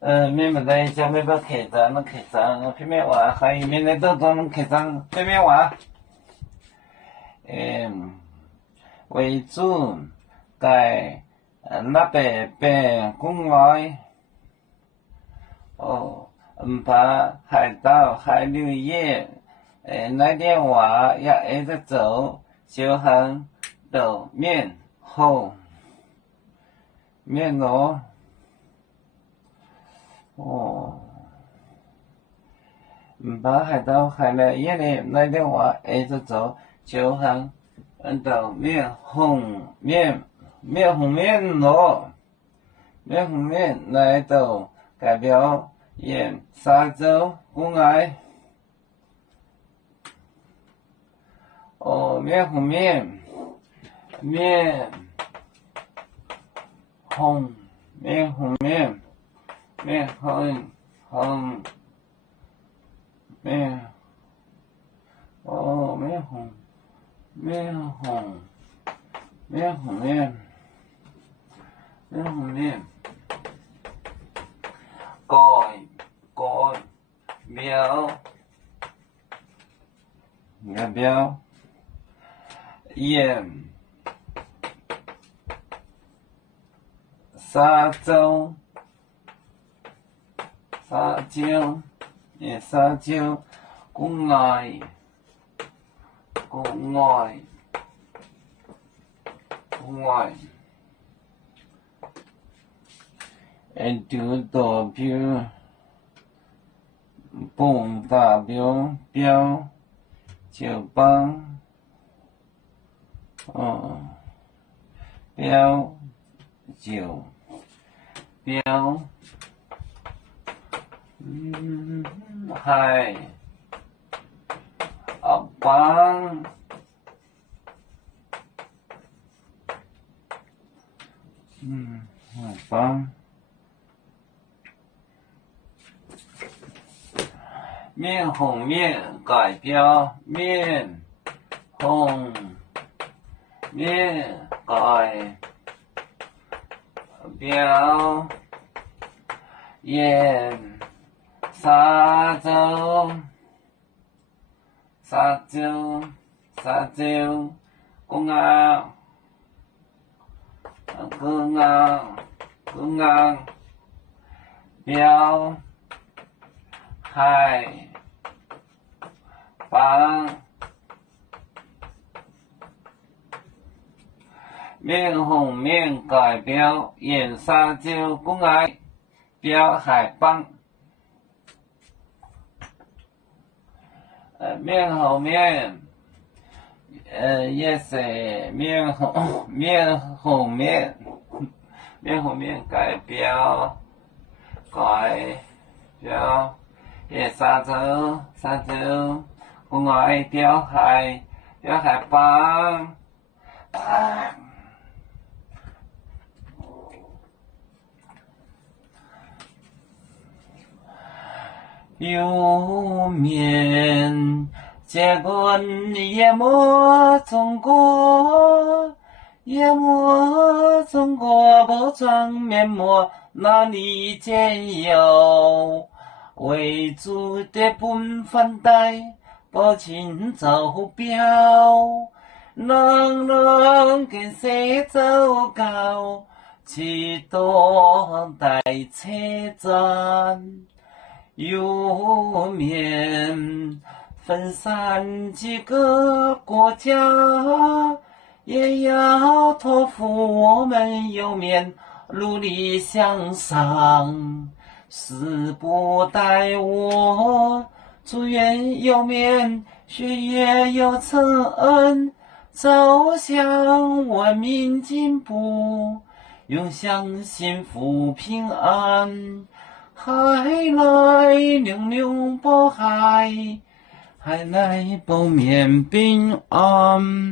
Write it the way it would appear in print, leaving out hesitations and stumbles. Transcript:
面不在家没把开张，那开张片面话，还有面来都种开张片面话。为主在那边公外把海盗海流业那点话也一直走，小行到面后面罗。把海盗海了夜里那点话一直走，小行到面红面罗，面红面来到代表演沙洲公爱。面红面红面红面改表演沙洲公爱就代表蹦代表就帮就海帮帮面红面代表面红面代表演沙洲公安表海帮面红面代表演沙洲公安表海帮面红面也是面红面代表也沙洲公安表海帮有面结果淹没中国包装面膜哪里见有为主的本分带保清走标人跟谁走高去多带车站有面分散几个国家也要托付我们有面努力向上时不待我祝愿有面学业有成走向文明进步永享幸福平安海来玲珑保海，海来保面平安。